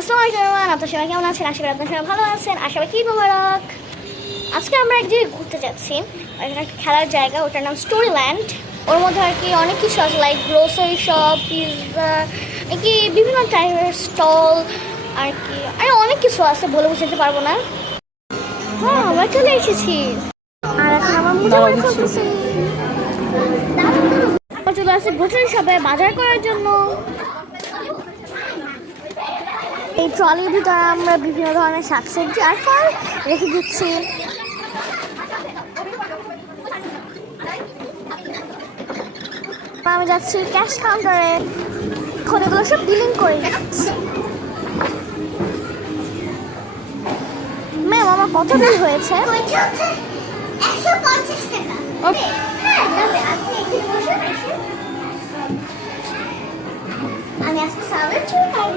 আসসালামু আলাইকুম এভরিওয়ান, আপনারা সবাই কেমন আছেন? আশা করি আপনারা সবাই ভালো আছেন। আর সবাইকে ঈদ মোবারক। আজকে আমরা এক জায়গায় ঘুরতে যাচ্ছি, এখানে একটা খেলার জায়গা, ওটার নাম স্টোরিল্যান্ড। ওর মধ্যে আর কি অনেক কিছু আছে, লাইক গ্রোসারি শপ, পিৎজা, আর কি বিভিন্ন টাইপের স্টল আর কি, আর অনেক কিছু আছে, বলে বুঝতে পারবো না। হ্যাঁ, আমরা চলে এসেছি। আর এখন আমার মুখে করতেছি, আমরা চলে আসছি গ্রোসারি শপে বাজার করার জন্য। এই ট্রলির ভিতরে আমরা বিভিন্ন ধরনের শাকসবজি আর ফল রেখে দিচ্ছি। আমি যাচ্ছি ক্যাশ কাউন্টারে, এখন এগুলো সব বিলিং করে যাচ্ছি। ম্যাম, আমার কত বিল হয়েছে? আমি আজকে সালাদ খাবো।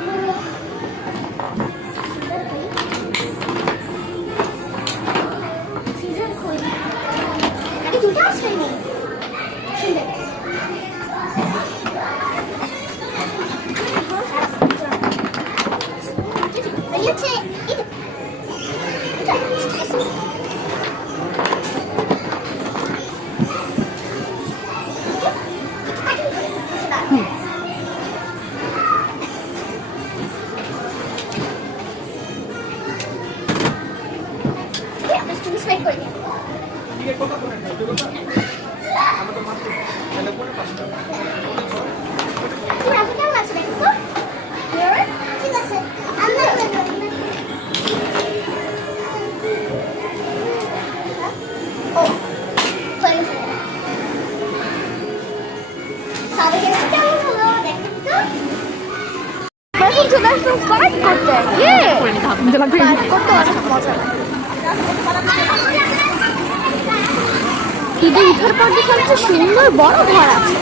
ঈদে উঠার পর দেখলাম যে সুন্দর বড় ঘর আছে।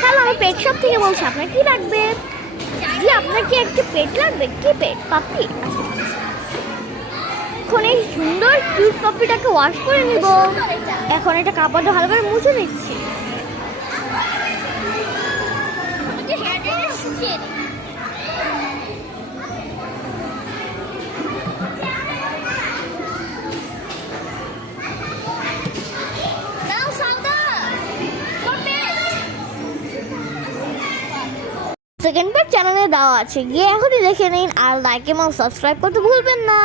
হ্যালো, আমি পেট শপ থেকে বলছি, আপনার কি লাগবে? জি, আপনার কি একটা পেট লাগবে? কি পেট? পাপ্পি? এখন এই সুন্দর কিউট পাপ্পিটাকে ওয়াশ করে নিব। এখন এটা কাপড়টা ভালো করে মুছে নিচ্ছি। সেকেন্ড পার্ট চ্যানেলে দেওয়া আছে, গিয়ে এখনই দেখে নিন। আর লাইক এবং সাবস্ক্রাইব করতে ভুলবেন না।